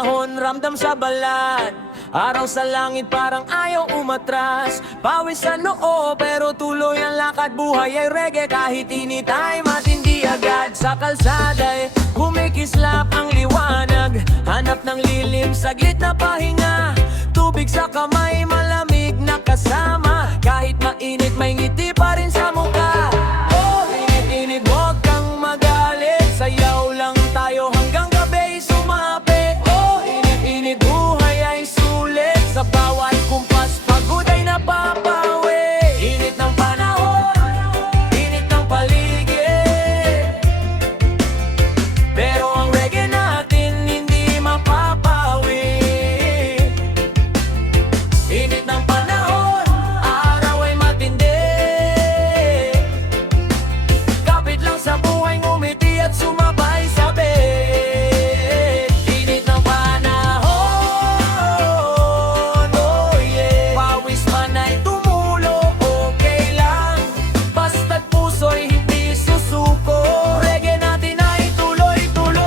panahon, ramdam sa balat. Araw sa langit parang ayaw umatras. Pawis sa noo pero tuloy ang lakad. Buhay ay reggae kahit init ay matindi agad. Sa kalsada'y kumikislap ang liwanag. Hanap ng lilim, saglit na pahinga. Tubig sa kamay, malamig na kasama. Kahit mainit, may ngiti pa rin sa mukha. Oh, init-init, huwag kang magalit. Sayaw lang tayo hanggang gabi sumapi. Oh, init-init, buhay ay sulit. Sa bawat kumpas, pagod ay napapawi. Init ng panahon, init ng paligid. Pero ang reggae natin hindi mapapawi. Init ng panahon, araw ay matindi. Kapit lang sa buhay, ngumiti at sumabay sa bed. Init ng panahon, oh yeah. Pawis man ay tumulo, okay lang. Basta't puso'y hindi susuko. Reggae natin ay tuloy-tuloy.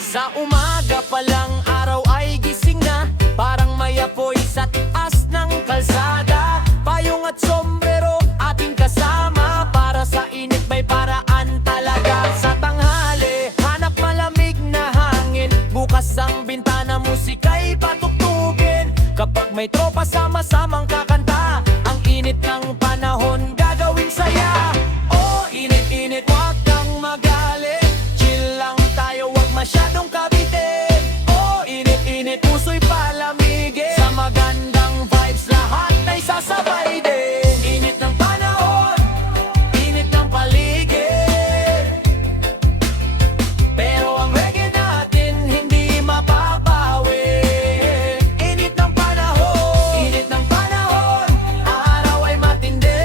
Sa umaga pa lang, araw ay gising na. Parang may apoy sa taas ng kalsada. Payong at sombrero, ating kasama. Para sa init may paraan talaga. Sa tanghali, hanap malamig na hangin. Bukas ang bintana, musika'y patugtugin. Kapag may tropa, sama-samang kakanta. Ang init ng panahon, gagawing saya. Oh, init-init, wag kang magalit. Chill lang tayo, wag masyadong kabitin. Oh, init-init, puso'y palamigin. Sa magandang vibes, lahat ay sasabay din. Init ng panahon, init ng paligid. Pero ang reggae natin hindi mapapawi. Init ng panahon, araw ay matindi.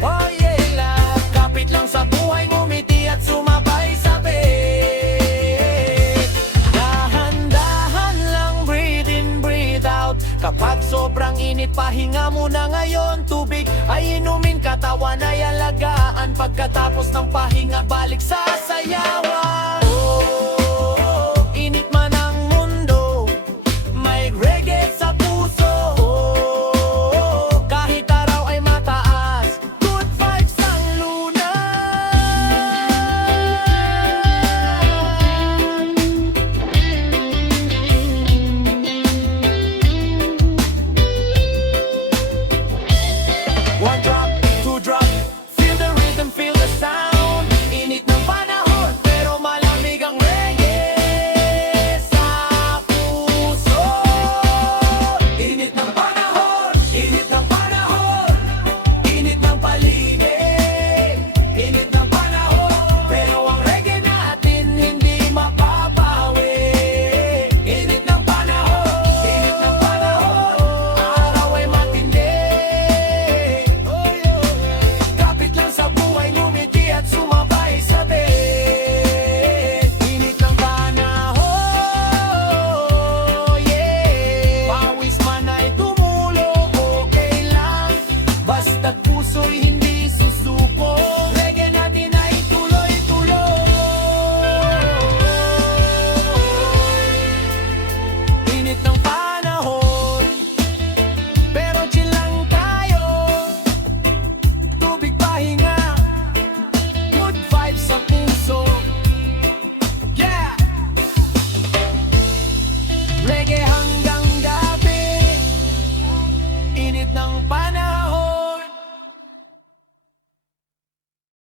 Oh yeah, love, kapit lang sa buhay, ngumiti at sumabay sa bed. Dahan-dahan lang, breathe in, breathe out. Kapag sobrang init, pahinga muna ngayon. Tubig ay inumin, katawan ay alagaan. Pagkatapos ng pahinga, balik sa sayawan. Oh, init man ang mundo, may reggae sa puso. Oh, kahit araw ay mataas, good vibes ang One drop, two drop, feel the rhythm, feel the sound. Init ng panahon, pero malamig ang reggae sa puso. Init ng panahon, init ng panahon, init ng paligid. Init ng panahon, pero ang reggae natin hindi mapapawi. Init ng panahon, araw ay matindi. Kapit lang sa buhay, ngumiti at sumabay sa bed. Init ng panahon, yeah. Pawis man ay tumulo, okay lang. Basta't puso'y hindi susuko. Reggae natin ay tuloy-tuloy. Init ng panahon, pero chill lang tayo. Tubig, pahinga, good vibes sa puso. Yeah! Reggae hanggang gabi. Init ng panahon.